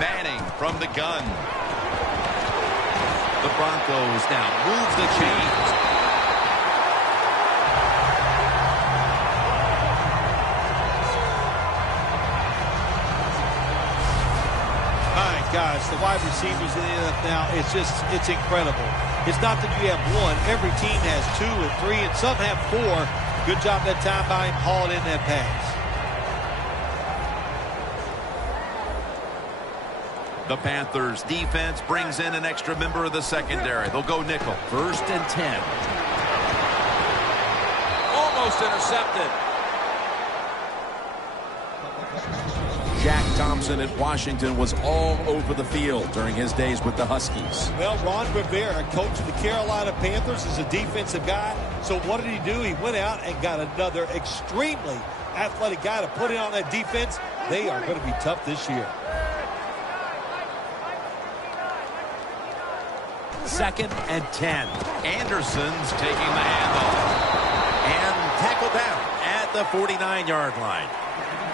Manning from the gun. The Broncos now move the chains. Guys, the wide receivers in the NFL now, it's incredible. It's not that you have one. Every team has 2 and 3, and some have 4. Good job that time by him hauling in that pass. The Panthers defense brings in an extra member of the secondary. They'll go nickel. 1st and 10. Almost intercepted. Jack Thompson at Washington was all over the field during his days with the Huskies. Well, Ron Rivera, coach of the Carolina Panthers, is a defensive guy. So what did he do? He went out and got another extremely athletic guy to put in on that defense. They are going to be tough this year. 2nd and 10. Anderson's taking the handoff. And tackled down at the 49-yard line.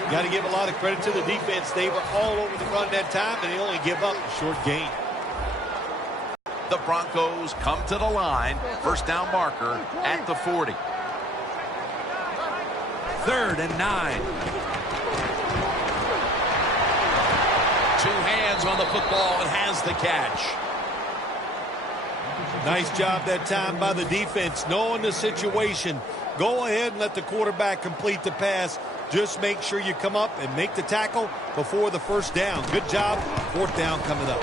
Got to give a lot of credit to the defense. They were all over the run that time, and they only give up a short gain. The Broncos come to the line. 1st down marker at the 40. 3rd and 9. 2 hands on the football and has the catch. Nice job that time by the defense, knowing the situation. Go ahead and let the quarterback complete the pass. Just make sure you come up and make the tackle before the 1st down. Good job. 4th down coming up.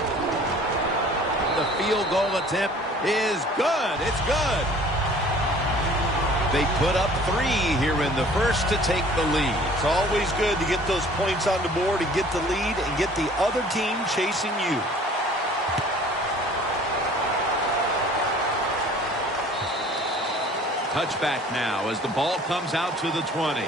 The field goal attempt is good. It's good. They put up 3 here in the 1st to take the lead. It's always good to get those points on the board and get the lead and get the other team chasing you. Touchback now as the ball comes out to the 20.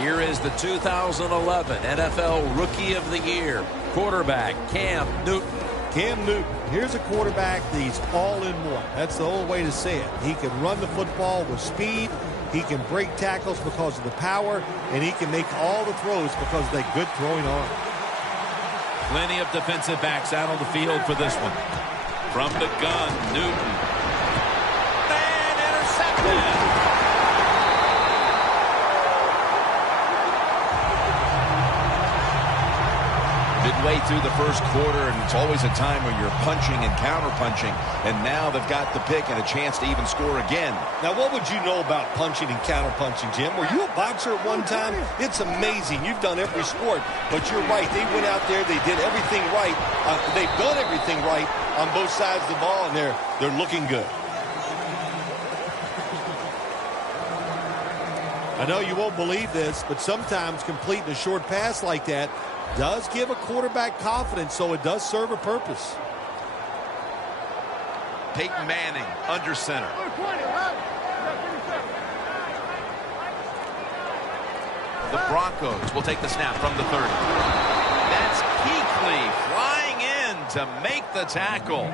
Here is the 2011 NFL Rookie of the Year, quarterback Cam Newton. Cam Newton, here's a quarterback that's all in one. That's the old way to say it. He can run the football with speed. He can break tackles because of the power. And he can make all the throws because of that good throwing arm. Plenty of defensive backs out on the field for this one. From the gun, Newton. And intercepted. Midway through the 1st quarter, and it's always a time when you're punching and counter-punching. And now they've got the pick and a chance to even score again. Now, what would you know about punching and counter-punching, Jim? Were you a boxer at one time? It's amazing. You've done every sport. But you're right. They went out there. They did everything right. They've done everything right on both sides of the ball, and they're looking good. I know you won't believe this, but sometimes completing a short pass like that does give a quarterback confidence, so it does serve a purpose. Peyton Manning under center. The Broncos will take the snap from the 30. That's Kuechly flying in to make the tackle.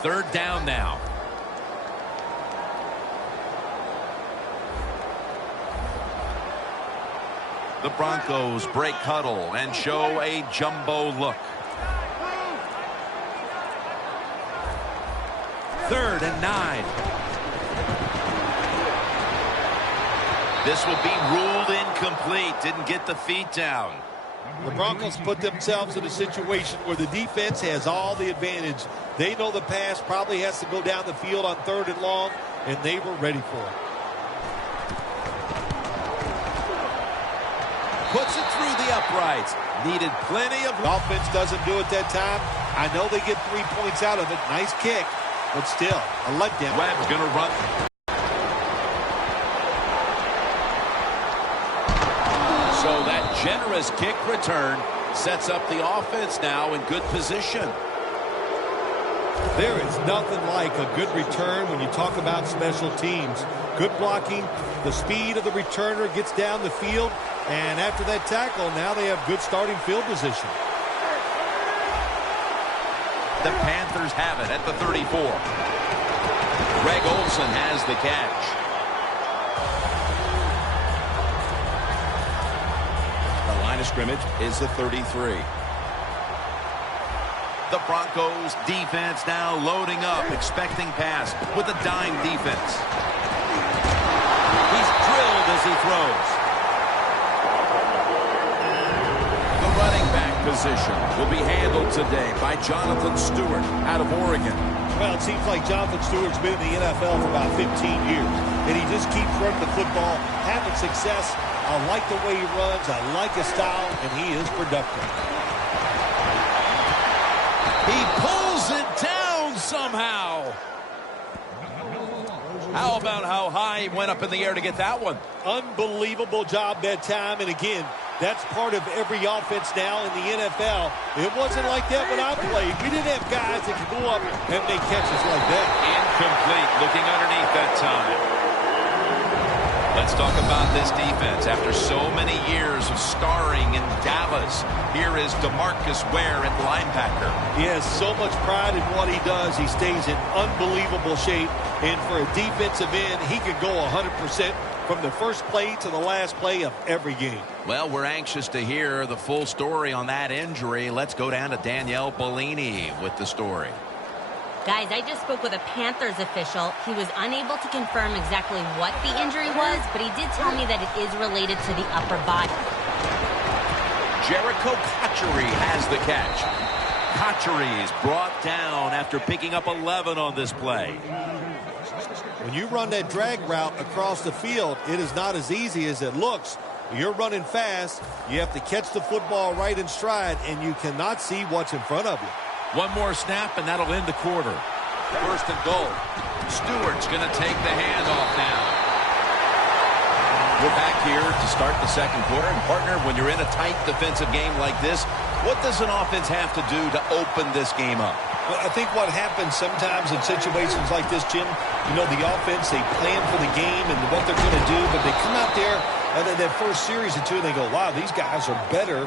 Third down now. The Broncos break huddle and show a jumbo look. 3rd and 9. This will be ruled incomplete. Didn't get the feet down. The Broncos put themselves in a situation where the defense has all the advantage. They know the pass probably has to go down the field on 3rd and long, and they were ready for it. Puts it through the uprights. Needed plenty of... Offense doesn't do it that time. I know they get 3 points out of it. Nice kick, but still, a letdown. Webb's going to run. So that generous kick return sets up the offense now in good position. There is nothing like a good return when you talk about special teams. Good blocking, the speed of the returner gets down the field, and after that tackle, now they have good starting field position. The Panthers have it at the 34. Greg Olsen has the catch. The line of scrimmage is the 33. The Broncos defense now loading up, expecting pass with a dime defense. He's drilled as he throws. The running back position will be handled today by Jonathan Stewart out of Oregon. Well, it seems like Jonathan Stewart's been in the NFL for about 15 years, and he just keeps running the football, having success. I like the way he runs. I like his style, and he is productive. He pulls it down somehow. How about how high he went up in the air to get that one? Unbelievable job that time, and again, that's part of every offense now in the NFL. It wasn't like that when I played. We didn't have guys that could go up and make catches like that. Incomplete, looking underneath that time. Let's talk about this defense. After so many years of starring in Dallas, here is DeMarcus Ware at linebacker. He has so much pride in what he does. He stays in unbelievable shape, and for a defensive end, he could go 100% from the first play to the last play of every game. Well, we're anxious to hear the full story on that injury. Let's go down to Danielle Bellini with the story. Guys, I just spoke with a Panthers official. He was unable to confirm exactly what the injury was, but he did tell me that it is related to the upper body. Jericho Cotchery has the catch. Cotchery's brought down after picking up 11 on this play. When you run that drag route across the field, it is not as easy as it looks. You're running fast. You have to catch the football right in stride, and you cannot see what's in front of you. One more snap, and that'll end the quarter. First and goal. Stewart's going to take the handoff now. We're back here to start the second quarter. And, partner, when you're in a tight defensive game like this, what does an offense have to do to open this game up? Well, I think what happens sometimes in situations like this, Jim, you know, the offense, they plan for the game and what they're going to do, but they come out there that first series or two, and they go, wow, these guys are better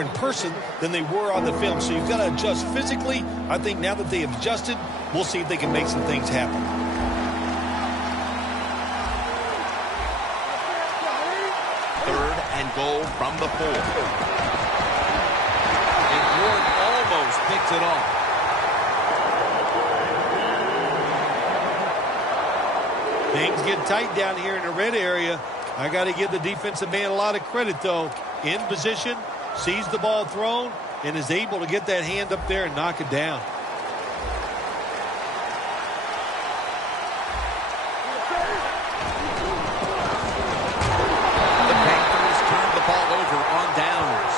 in person than they were on the film. So you've got to adjust physically. I think now that they have adjusted, we'll see if they can make some things happen. Third and goal from the 4. And Ward almost picked it off. Things get tight down here in the red area. I got to give the defensive man a lot of credit, though. In position, sees the ball thrown, and is able to get that hand up there and knock it down. The Panthers turned the ball over on downs.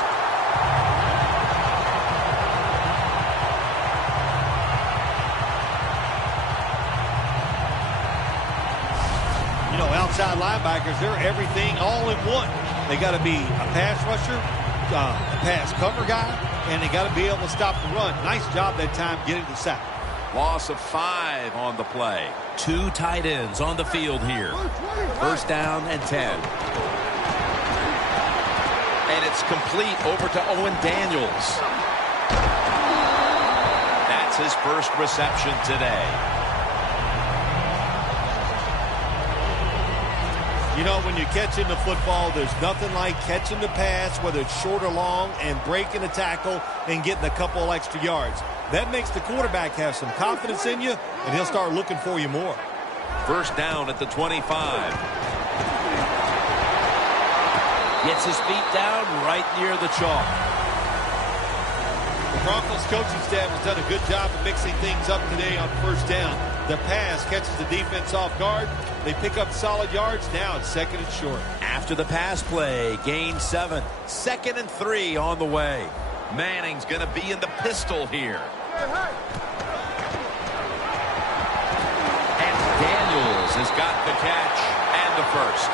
You know, outside linebackers, they're everything all in one. They got to be a pass rusher, a pass cover guy, and they got to be able to stop the run. Nice job that time getting the sack. Loss of 5 on the play. 2 tight ends on the field here. First down and 10. And it's complete over to Owen Daniels. That's his first reception today. You know, when you're catching the football, there's nothing like catching the pass, whether it's short or long, and breaking a tackle and getting a couple extra yards. That makes the quarterback have some confidence in you, and he'll start looking for you more. First down at the 25. Gets his feet down right near the chalk. The Broncos coaching staff has done a good job of mixing things up today on first down. The pass catches the defense off guard. They pick up solid yards. Now it's second and short. After the pass play, gain 7. 2nd and 3 on the way. Manning's going to be in the pistol here. And Daniels has got the catch and the first.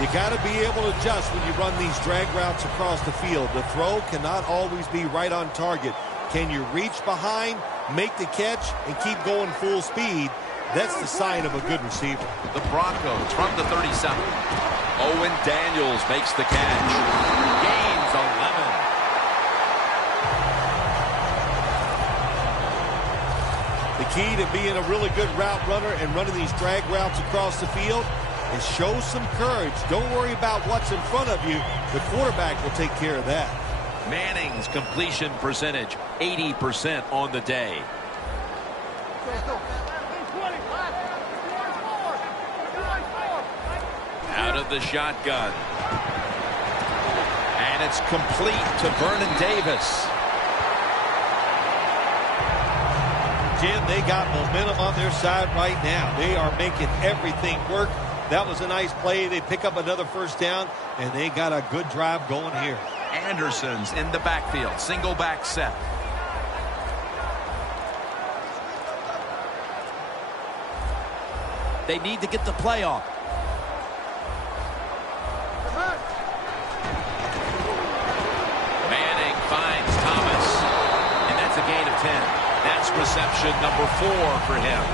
You got to be able to adjust when you run these drag routes across the field. The throw cannot always be right on target. Can you reach behind, make the catch, and keep going full speed? That's the sign of a good receiver. The Broncos from the 37. Owen Daniels makes the catch. Gains 11. The key to being a really good route runner and running these drag routes across the field is show some courage. Don't worry about what's in front of you. The quarterback will take care of that. Manning's completion percentage, 80% on the day. Out of the shotgun. And it's complete to Vernon Davis. Jim, they got momentum on their side right now. They are making everything work. That was a nice play. They pick up another first down, and they got a good drive going here. Anderson's in the backfield. Single back set. They need to get the play off. Manning finds Thomas. And that's a gain of 10. That's reception number 4 for him.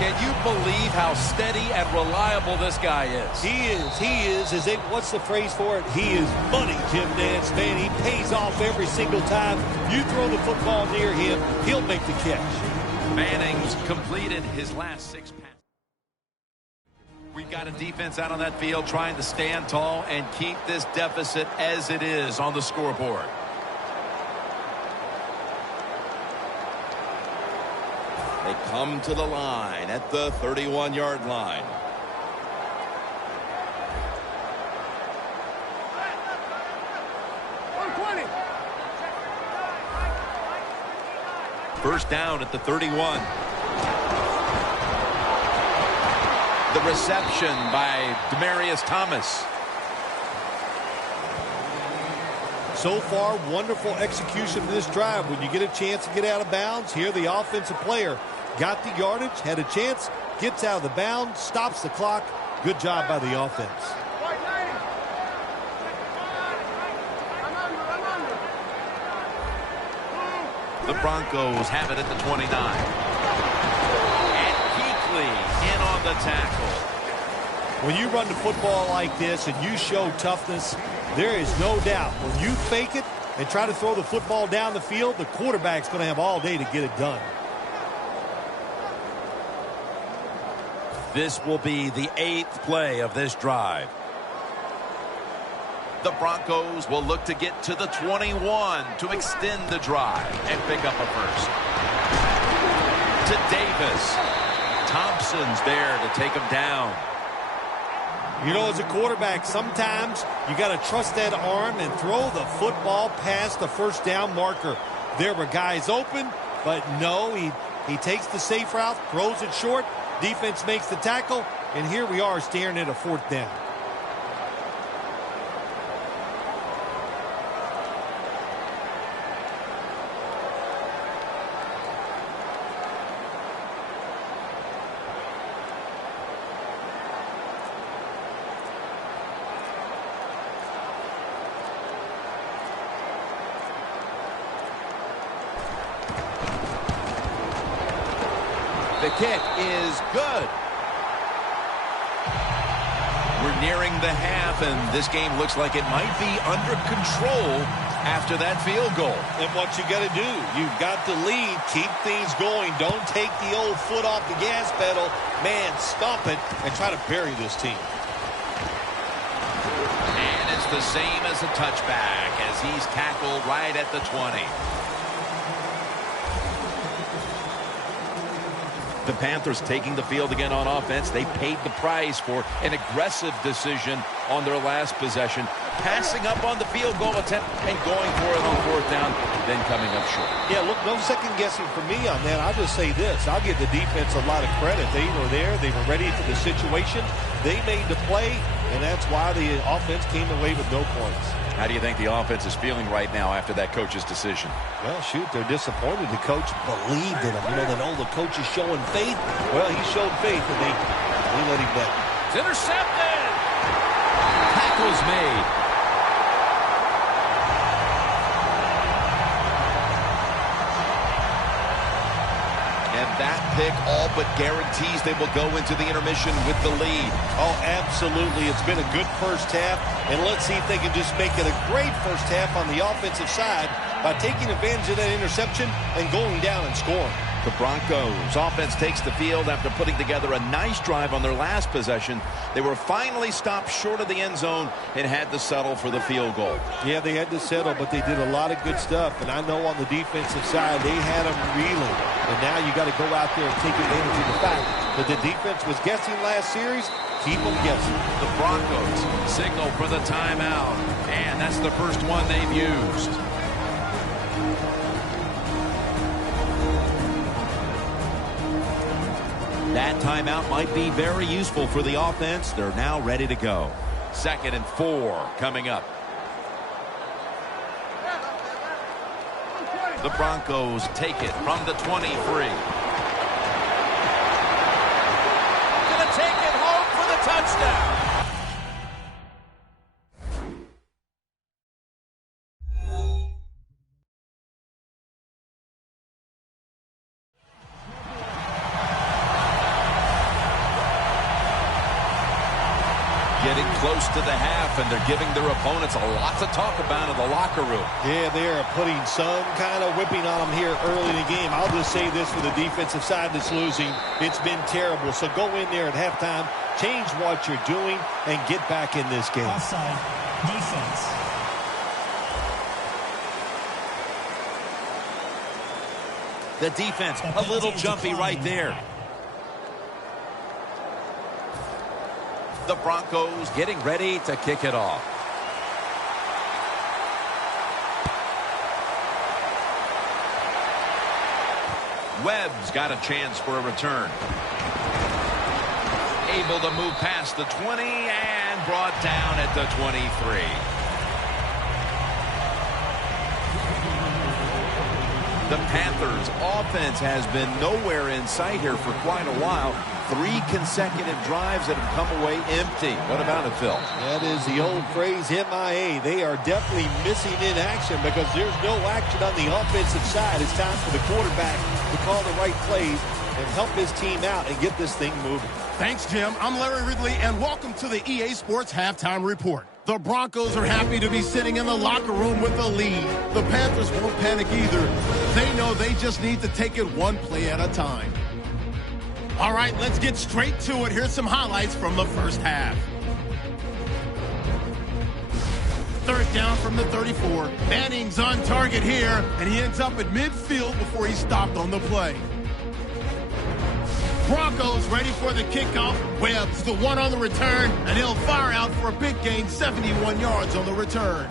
Can you believe how steady and reliable this guy is? He is. What's the phrase for it? He is money, Jim Nantz. Man, he pays off every single time. You throw the football near him, he'll make the catch. Manning's completed his last 6 passes. We've got a defense out on that field trying to stand tall and keep this deficit as it is on the scoreboard. They come to the line at the 31-yard line. First down at the 31. The reception by Demaryius Thomas. So far, wonderful execution of this drive. When you get a chance to get out of bounds, here the offensive player got the yardage, had a chance, gets out of the bounds, stops the clock. Good job by the offense. The Broncos have it at the 29. And Kuechly in on the tackle. When you run the football like this and you show toughness, there is no doubt when you fake it and try to throw the football down the field, the quarterback's going to have all day to get it done. This will be the 8th play of this drive. The Broncos will look to get to the 21 to extend the drive and pick up a first. To Davis. Thompson's there to take him down. You know, as a quarterback, sometimes you got to trust that arm and throw the football past the first down marker. There were guys open, but no, he takes the safe route, throws it short. Defense makes the tackle, and here we are staring at a 4th down. The kick is good. We're nearing the half, and this game looks like it might be under control after that field goal. And what you got to do, you've got to lead, keep things going. Don't take the old foot off the gas pedal. Man, stomp it and try to bury this team. And it's the same as a touchback as he's tackled right at the 20. The Panthers taking the field again on offense. They paid the price for an aggressive decision on their last possession, passing up on the field goal attempt and going for it on 4th down, then coming up short. Yeah, look, no second guessing for me on that. I'll just say this. I'll give the defense a lot of credit. They were there. They were ready for the situation. They made the play, and that's why the offense came away with no points. How do you think the offense is feeling right now after that coach's decision? Well, shoot, they're disappointed. The coach believed in him. You know, that the coach is showing faith. Well, he showed faith, and they let him down. It's intercepted. Tackle's made. And that pick all but guarantees they will go into the intermission with the lead. Oh, absolutely. It's been a good first half, and let's see if they can just make it a great first half on the offensive side by taking advantage of that interception and going down and scoring. The Broncos offense takes the field after putting together a nice drive on their last possession. They were finally stopped short of the end zone and had to settle for the field goal. Yeah, they had to settle, but they did a lot of good stuff. And I know on the defensive side, they had them reeling. And now you got to go out there and take advantage of the fact that the defense was guessing last series. Keep them guessing. The Broncos signal for the timeout. And that's the first one they've used. That timeout might be very useful for the offense. They're now ready to go. 2nd and 4 coming up. The Broncos take it from the 23. Gonna take it home for the touchdown. Getting close to the half, and they're giving their opponents a lot to talk about in the locker room. Yeah, they are putting some kind of whipping on them here early in the game. I'll just say this for the defensive side that's losing. It's been terrible. So go in there at halftime, change what you're doing, and get back in this game. Offside defense. The defense, a little jumpy right there. The Broncos Getting ready to kick it off. Webb's got a chance for a return. Able to move past the 20 and brought down at the 23. The Panthers' offense has been nowhere in sight here for quite a while. 3 consecutive drives that have come away empty. What about it, Phil? That is the old phrase, MIA. They are definitely missing in action because there's no action on the offensive side. It's time for the quarterback to call the right plays and help his team out and get this thing moving. Thanks, Jim. I'm Larry Ridley, and welcome to the EA Sports Halftime Report. The Broncos are happy to be sitting in the locker room with a lead. The Panthers won't panic either. They know they just need to take it one play at a time. All right, let's get straight to it. Here's some highlights from the first half. 3rd down from the 34. Manning's on target here, and he ends up at midfield before he stopped on the play. Broncos ready for the kickoff. Webb's the one on the return, and he'll fire out for a big gain, 71 yards on the return.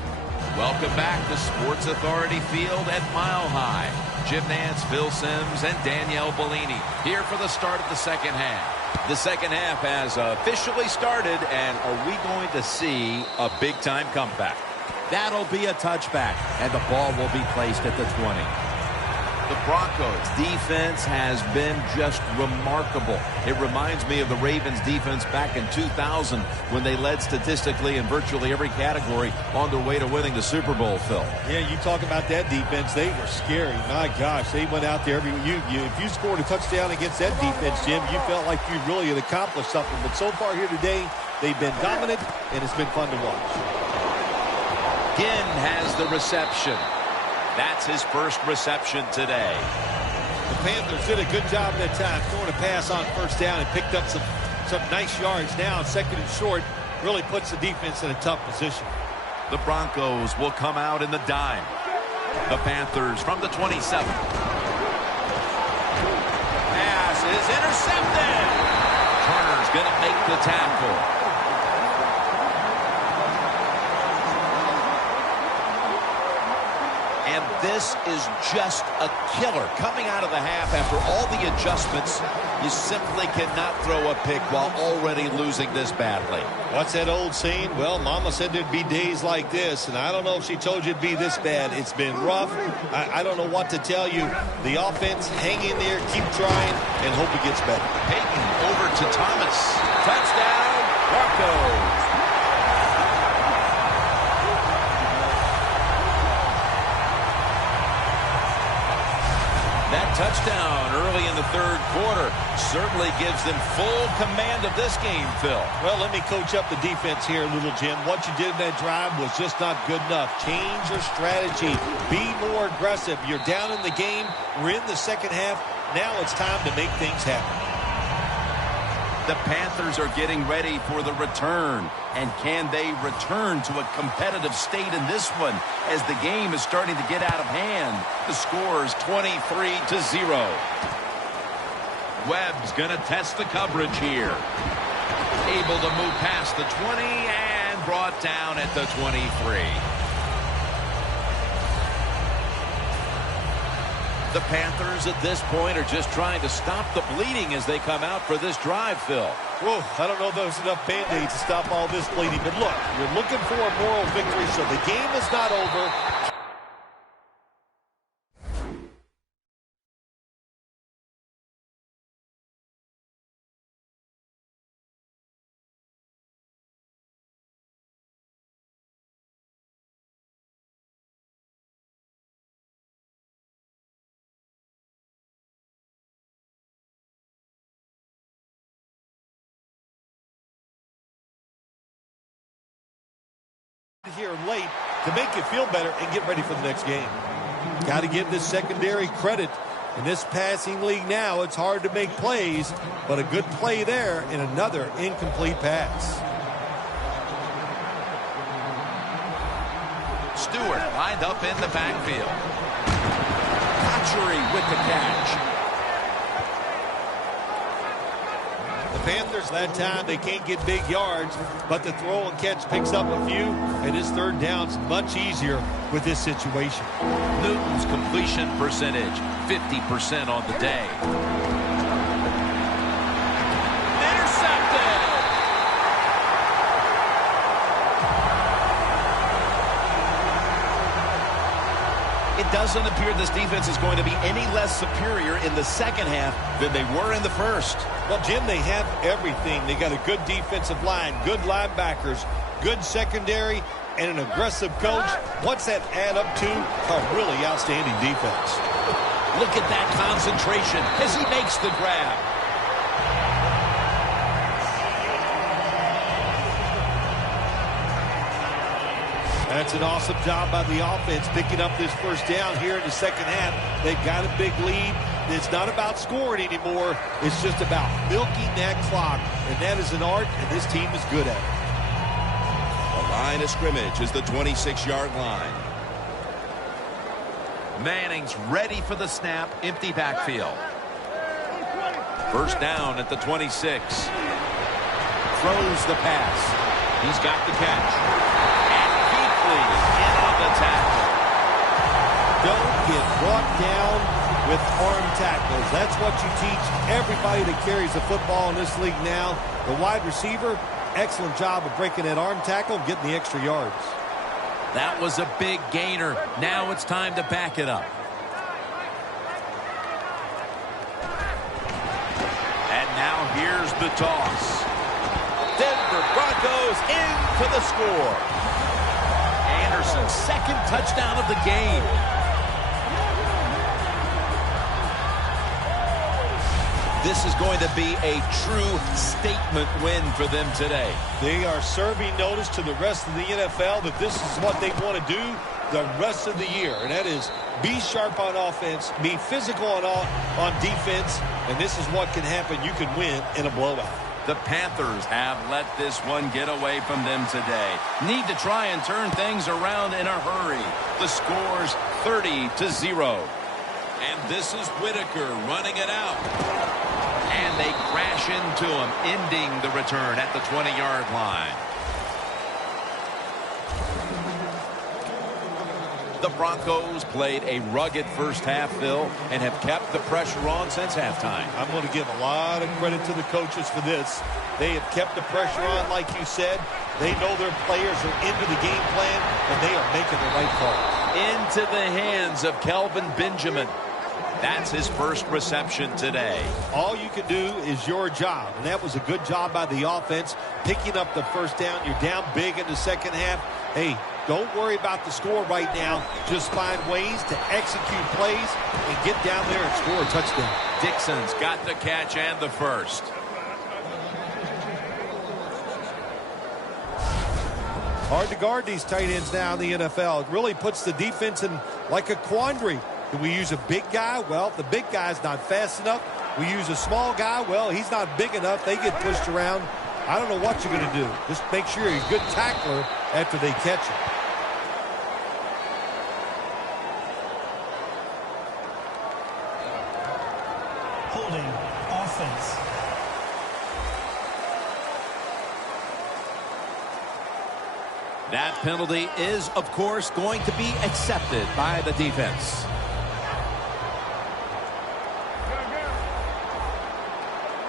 Welcome back to Sports Authority Field at Mile High. Jim Nance, Phil Simms, and Danielle Bellini here for the start of the second half. The second half has officially started, and are we going to see a big-time comeback? That'll be a touchback, and the ball will be placed at the 20. The Broncos' defense has been just remarkable. It reminds me of the Ravens' defense back in 2000 when they led statistically in virtually every category on their way to winning the Super Bowl, Phil. Yeah, you talk about that defense. They were scary. My gosh, they went out there. If you scored a touchdown against that defense, Jim, you felt like you really had accomplished something. But so far here today, they've been dominant, and it's been fun to watch. Ginn has the reception. That's his first reception today. The Panthers did a good job that time throwing a pass on 1st down and picked up some nice yards. Now 2nd and short really puts the defense in a tough position. The Broncos will come out in the dime. The Panthers from the 27. Pass is intercepted. Turner's going to make the tackle. And this is just a killer. Coming out of the half after all the adjustments, you simply cannot throw a pick while already losing this badly. What's that old saying? Well, Mama said there'd be days like this, and I don't know if she told you it'd be this bad. It's been rough. I don't know what to tell you. The offense, hang in there, keep trying, and hope it gets better. Payton over to Thomas. Touchdown, Broncos. That touchdown early in the third quarter certainly gives them full command of this game, Phil. Well, let me coach up the defense here a little, Jim. What you did in that drive was just not good enough. Change your strategy. Be more aggressive. You're down in the game. We're in the second half. Now it's time to make things happen. The Panthers are getting ready for the return. And can they return to a competitive state in this one as the game is starting to get out of hand? The score is 23-0. Webb's going to test the coverage here. Able to move past the 20 and brought down at the 23. The Panthers at this point are just trying to stop the bleeding as they come out for this drive, Phil. Whoa, I don't know if there's enough Band-Aids to stop all this bleeding. But look, you're looking for a moral victory, so the game is not over. Here late to make you feel better and get ready for the next game. Got to give this secondary credit. In this passing league now, it's hard to make plays, but a good play there and another incomplete pass. Stewart lined up in the backfield. Cotchery with the catch. The Panthers, that time, they can't get big yards, but the throw and catch picks up a few, and his third down's much easier with this situation. Newton's completion percentage, 50% on the day. Intercepted! It doesn't appear this defense is going to be any less superior in the second half than they were in the first. Well, Jim, they have everything. They got a good defensive line, good linebackers, good secondary, and an aggressive coach. What's that add up to? A really outstanding defense. Look at that concentration as he makes the grab. That's an awesome job by the offense picking up this first down here in the second half. They've got a big lead. It's not about scoring anymore. It's just about milking that clock. And that is an art, and this team is good at it. The line of scrimmage is the 26-yard line. Manning's ready for the snap. Empty backfield. First down at the 26. Throws the pass. He's got the catch. And Kuechly in on the tackle. Don't get brought down with arm tackles. That's what you teach everybody that carries the football in this league now. The wide receiver, excellent job of breaking that arm tackle and getting the extra yards. That was a big gainer. Now it's time to back it up. And now here's the toss. Denver Broncos into the score. Anderson's second touchdown of the game. This is going to be a true statement win for them today. They are serving notice to the rest of the NFL that this is what they want to do the rest of the year. And that is be sharp on offense, be physical on defense, and this is what can happen. You can win in a blowout. The Panthers have let this one get away from them today. Need to try and turn things around in a hurry. The score's 30-0. And this is Whitaker running it out. And they crash into him, ending the return at the 20-yard line. The Broncos played a rugged first half, Phil, and have kept the pressure on since halftime. I'm going to give a lot of credit to the coaches for this. They have kept the pressure on, like you said. They know their players are into the game plan, and they are making the right calls. Into the hands of Kelvin Benjamin. That's his first reception today. All you can do is your job, and that was a good job by the offense, picking up the first down. You're down big in the second half. Hey, Don't worry about the score right now. Just find ways to execute plays and get down there and score a touchdown. Dixon's got the catch and the first. Hard to guard these tight ends now in the NFL. It really puts the defense in like a quandary. Do we use a big guy? Well, the big guy's not fast enough. We use a small guy. Well, he's not big enough. They get pushed around. I don't know what you're going to do. Just make sure you're a good tackler after they catch it. Holding offense. That penalty is, of course, going to be accepted by the defense.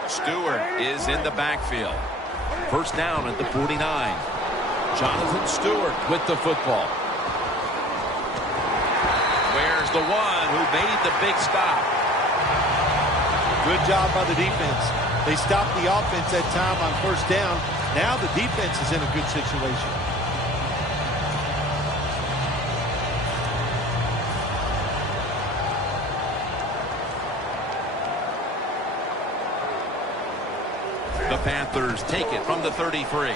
Stewart is in the backfield. First down at the 49. Jonathan Stewart with the football. Where's the one who made the big stop? Good job by the defense. They stopped the offense that time on first down. Now the defense is in a good situation. The Panthers take it from the 33.